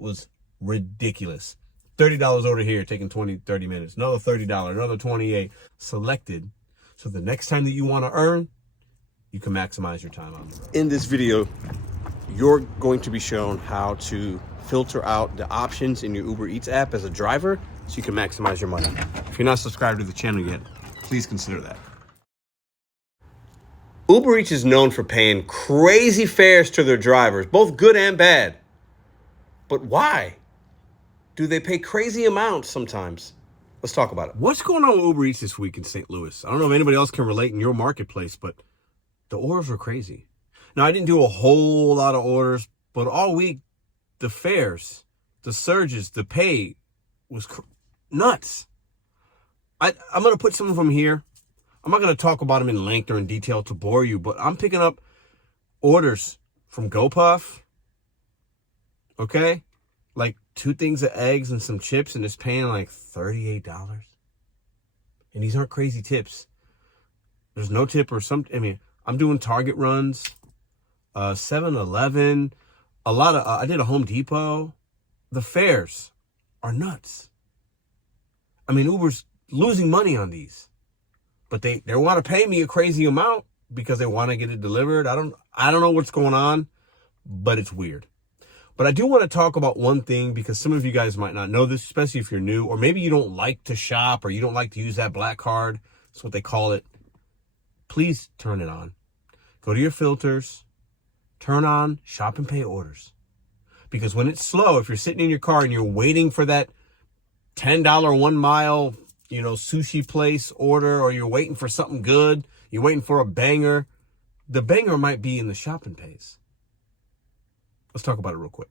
It was ridiculous. $30 order here, taking 20, 30 minutes. Another $30, another 28 selected. So the next time that you want to earn, you can maximize your time on the road. In this video, you're going to be shown how to filter out the options in your Uber Eats app as a driver so you can maximize your money. If you're not subscribed to the channel yet, please consider that. Uber Eats is known for paying crazy fares to their drivers, both good and bad. But why do they pay crazy amounts sometimes? Let's talk about it. What's going on with Uber Eats this week in St. Louis? I don't know if anybody else can relate in your marketplace, but the orders were crazy. Now, I didn't do a whole lot of orders, but all week, the fares, the surges, the pay was nuts. I'm going to put some of them here. I'm not going to talk about them in length or in detail to bore you, but I'm picking up orders from GoPuff, okay? Like 2 things of eggs and some chips, and it's paying like $38. And these aren't crazy tips. There's no tip or some, I mean, I'm doing Target runs, 7-Eleven, a lot of, I did a Home Depot. The fares are nuts. I mean, Uber's losing money on these, but they want to pay me a crazy amount because they want to get it delivered. I don't know what's going on, but it's weird. But I do want to talk about one thing because some of you guys might not know this, especially if you're new, or maybe you don't like to shop or you don't like to use that black card. That's what they call it. Please turn it on. Go to your filters, turn on shop and pay orders. Because when it's slow, if you're sitting in your car and you're waiting for that $10 1 mile, sushi place order, or you're waiting for something good, you're waiting for a banger, the banger might be in the shop and pays. Let's talk about it real quick.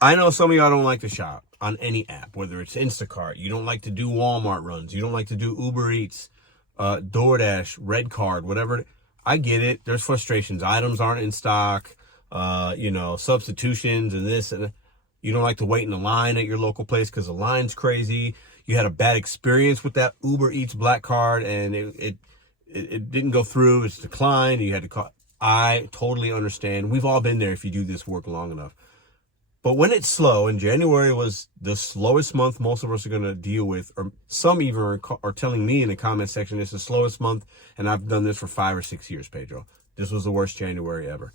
I know some of y'all don't like to shop on any app, whether it's Instacart, you don't like to do Walmart runs, you don't like to do Uber Eats, DoorDash, Red Card, whatever. I get it. There's frustrations. Items aren't in stock, substitutions and this, and you don't like to wait in the line at your local place because the line's crazy. You had a bad experience with that Uber Eats black card and it didn't go through. It's declined. You had to call. I totally understand. We've all been there if you do this work long enough. But when it's slow, and January was the slowest month most of us are going to deal with, or some even are telling me in the comment section, it's the slowest month, and I've done this for 5 or 6 years, Pedro. This was the worst January ever.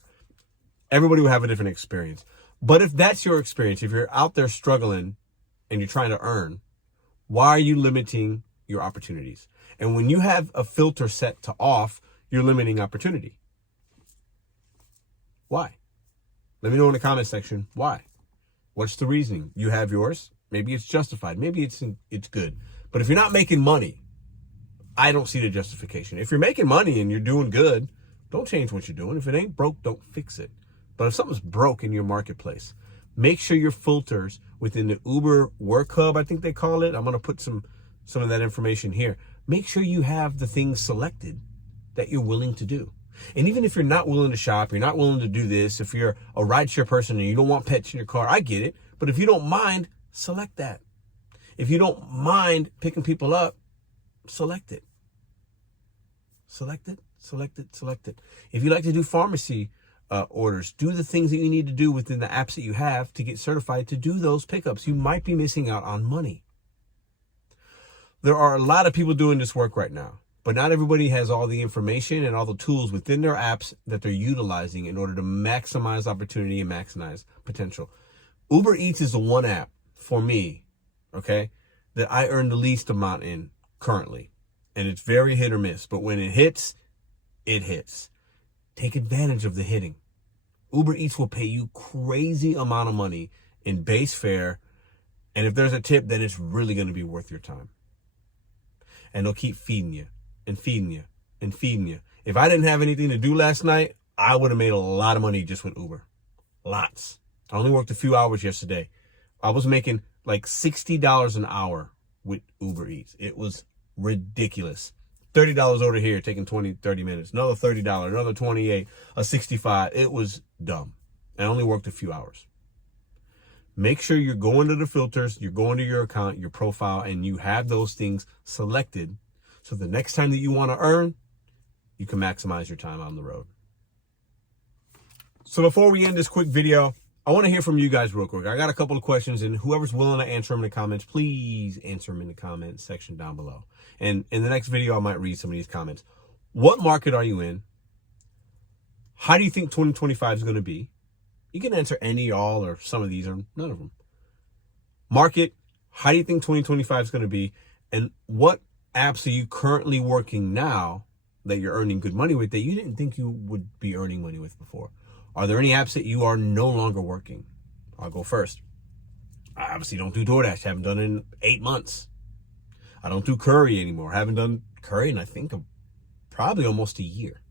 Everybody will have a different experience. But if that's your experience, if you're out there struggling and you're trying to earn, why are you limiting your opportunities? And when you have a filter set to off, you're limiting opportunity. Why? Let me know in the comment section why. What's the reasoning? You have yours. Maybe it's justified. Maybe it's good. But if you're not making money, I don't see the justification. If you're making money and you're doing good, don't change what you're doing. If it ain't broke, don't fix it. But if something's broke in your marketplace, make sure your filters within the Uber Work Hub, I think they call it. I'm going to put some of that information here. Make sure you have the things selected that you're willing to do. And even if you're not willing to shop, you're not willing to do this, if you're a rideshare person and you don't want pets in your car, I get it. But if you don't mind, select that. If you don't mind picking people up, select it. Select it, select it, select it. If you like to do pharmacy orders, do the things that you need to do within the apps that you have to get certified to do those pickups. You might be missing out on money. There are a lot of people doing this work right now. But not everybody has all the information and all the tools within their apps that they're utilizing in order to maximize opportunity and maximize potential. Uber Eats is the one app for me, okay, that I earn the least amount in currently. And it's very hit or miss. But when it hits, it hits. Take advantage of the hitting. Uber Eats will pay you crazy amount of money in base fare. And if there's a tip, then it's really going to be worth your time. And they'll keep feeding you. And feeding you and feeding you. If I didn't have anything to do last night, I would have made a lot of money just with Uber. Lots. I only worked a few hours yesterday. I was making like $60 an hour with Uber Eats. It was ridiculous. $30 order here, taking 20, 30 minutes. Another $30, another 28, a 65. It was dumb. I only worked a few hours. Make sure you're going to the filters, you're going to your account, your profile, and you have those things selected. So the next time that you want to earn, you can maximize your time on the road. So before we end this quick video, I want to hear from you guys real quick. I got a couple of questions, and whoever's willing to answer them in the comments, please answer them in the comments section down below. And in the next video, I might read some of these comments. What market are you in? How do you think 2025 is going to be? You can answer any, all, or some of these, or none of them. Market, how do you think 2025 is going to be? And what apps are you currently working now that you're earning good money with that you didn't think you would be earning money with before? Are there any apps that you are no longer working? I'll go first. I obviously don't do DoorDash. Haven't done it in 8 months. I don't do Curry anymore. Haven't done Curry in, I think, probably almost a year.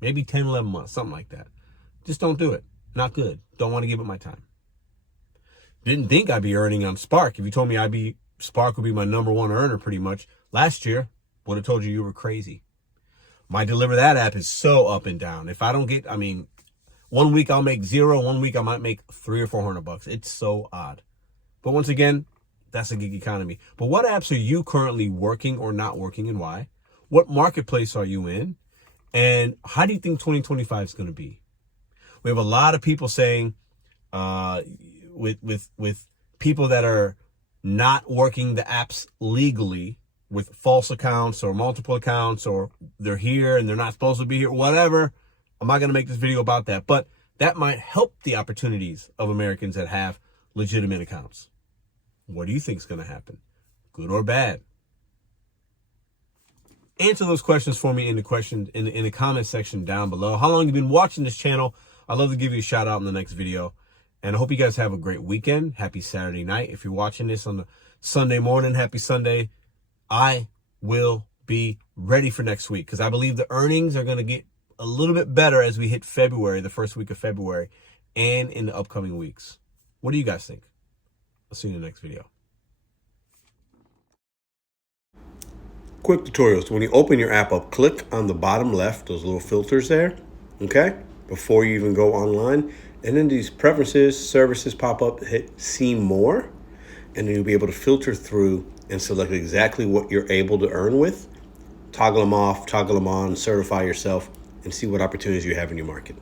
Maybe 10, 11 months, something like that. Just don't do it. Not good. Don't want to give it my time. Didn't think I'd be earning on Spark. If you told me Spark would be my #1 earner pretty much last year, would have told you were crazy. My Deliver That app is so up and down. If I don't get, 1 week I'll make 0. 1 week I might make $300 or $400. It's so odd. But once again, that's a gig economy. But what apps are you currently working or not working, and why? What marketplace are you in? And how do you think 2025 is going to be? We have a lot of people saying, with people that are not working the apps legally, with false accounts or multiple accounts, or they're here and they're not supposed to be here, whatever. I'm not going to make this video about that, but that might help the opportunities of Americans that have legitimate accounts. What do you think is going to happen? Good or bad? Answer those questions for me in the comment section down below. How long have you been watching this channel? I'd love to give you a shout out in the next video. And I hope you guys have a great weekend. Happy Saturday night. If you're watching this on the Sunday morning, happy Sunday. I will be ready for next week because I believe the earnings are going to get a little bit better as we hit February, the first week of February, and in the upcoming weeks. What do you guys think? I'll see you in the next video. Quick tutorials. When you open your app up, click on the bottom left, those little filters there, okay? Before you even go online. And then these preferences, services pop up, hit see more, and then you'll be able to filter through and select exactly what you're able to earn with. Toggle them off, toggle them on, certify yourself, and see what opportunities you have in your market.